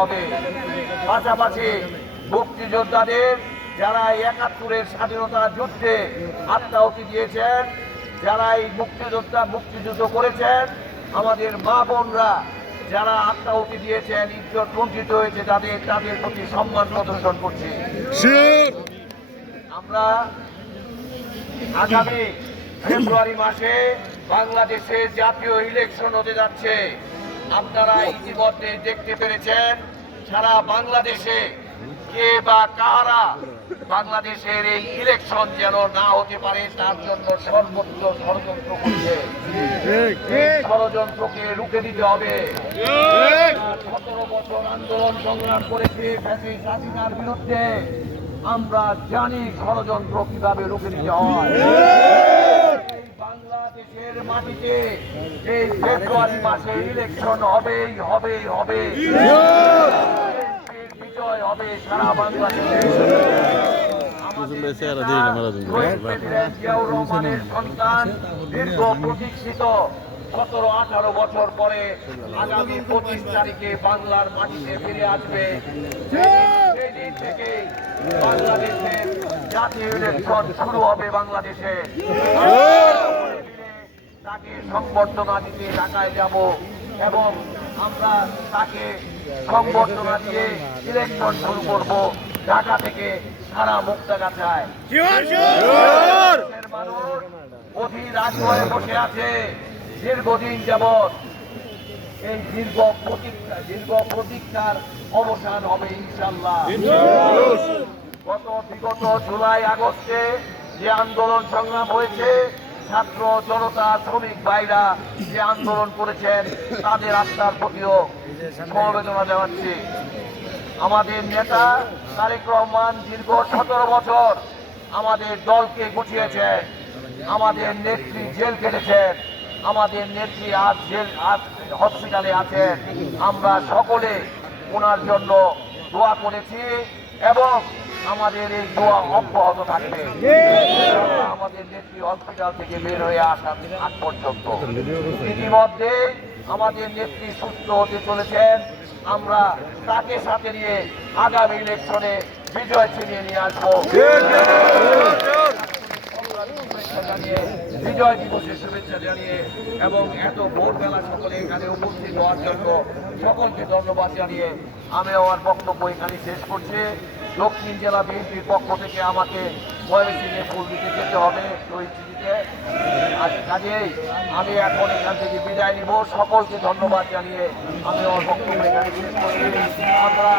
হবে। পাশাপাশি মুক্তিযোদ্ধাদের যারা ৭১-এর স্বাধীনতা যুদ্ধে আত্মাহুতি দিয়েছেন, যারা এই মুক্তিযুদ্ধ করেছেন, আমাদের মা বোনরা যারা আত্মাহুতি দিয়েছেন, ইজ্জত বঞ্চিত হয়েছে, তাদের প্রতি সম্মান প্রদর্শন করছি। আমরা আগামী ফেব্রুয়ারি মাসে বাংলাদেশে জাতীয় ইলেকশন হতে যাচ্ছে। আপনারা ইতিমধ্যে দেখতে পেরেছেন সারা বাংলাদেশে কে বা কারা বাংলাদেশের এই ইলেকশন যেন না হতে পারে তার জন্য সর্বোচ্চ ষড়যন্ত্র করছে। এই ষড়যন্ত্রকে রুখে দিতে হবে। ১৭ বছর আন্দোলন সংগ্রাম করেছে ফ্যাসিস্ট হাসিনার বিরুদ্ধে। আমরা জানি ষড়যন্ত্র কিভাবে রুখে দিতে হয়। বাংলাদেশের মাটিতে এই ফেব্রুয়ারি মাসে ইলেকশন হবেই হবে। বিজয় হবে সারা বাংলাদেশে। জিয়াউর রহমানের সন্তান দীর্ঘ প্রতীক্ষিত ১৭-১৮ বছর পরে আগামী ২৫ তারিখে বাংলার মাটিতে ফিরে আসবে। সেই দিন থেকে বাংলাদেশে জাতীয় ইলেকশন শুরু হবে। বাংলাদেশে তাকে সংবর্ধনা দিতে ঢাকায় যাব এবং আমরা তাকে সংবর্ধনা দিয়ে ইলেকশন শুরু করব ঢাকা থেকে সারা মুক্তাগাছায়। মানুষ অধীর আগ্রহে বসে আছে দীর্ঘদিন যাবৎ। এই দীর্ঘ প্রতীক্ষার অবসান হবে ইনশাআল্লাহ। বিগত জুলাই আগস্টে যে আন্দোলন সংগ্রাম হয়েছে, ছাত্র জনতা শ্রমিক ভাইরা যে আন্দোলন করেছেন, তাদের আত্মার প্রতিও সমবেদনা জানাচ্ছি। আমাদের নেতা তারেক রহমান দীর্ঘ ১৭ বছর আমাদের দলকে গুছিয়েছেন, আমাদের নেত্রী জেল কেটেছেন, আমাদের নেত্রী আজ হসপিটালে আছেন। আমরা সকলে ওনার জন্য দোয়া করেছি এবং আমাদের এই দোয়া অব্যাহত থাকবে আমাদের নেত্রী হসপিটাল থেকে বের হয়ে আসার আগ পর্যন্ত। ইতিমধ্যে আমাদের নেত্রী সুস্থ হতে চলেছেন। আমরা তাকে সাথে নিয়ে আগামী ইলেকশনে বিজয় ছিনিয়ে নিয়ে আসবো। বিজয় দিবসের শুভেচ্ছা জানিয়ে এবং এত ভোরবেলা সকলে এখানে উপস্থিত হওয়ার জন্য সকলকে ধন্যবাদ জানিয়ে আমি আমার বক্তব্য এখানে শেষ করছি। দক্ষিণ জেলা বিএনপির পক্ষ থেকে আমাকে ময়মনসিংহে ফুল দিতে যেতে হবে শহীদটিতে। আর কাজেই আমি এখন এখান থেকে বিদায় নিব। সকলকে ধন্যবাদ জানিয়ে আমি আমার বক্তব্য এখানে শেষ করছি। আমরা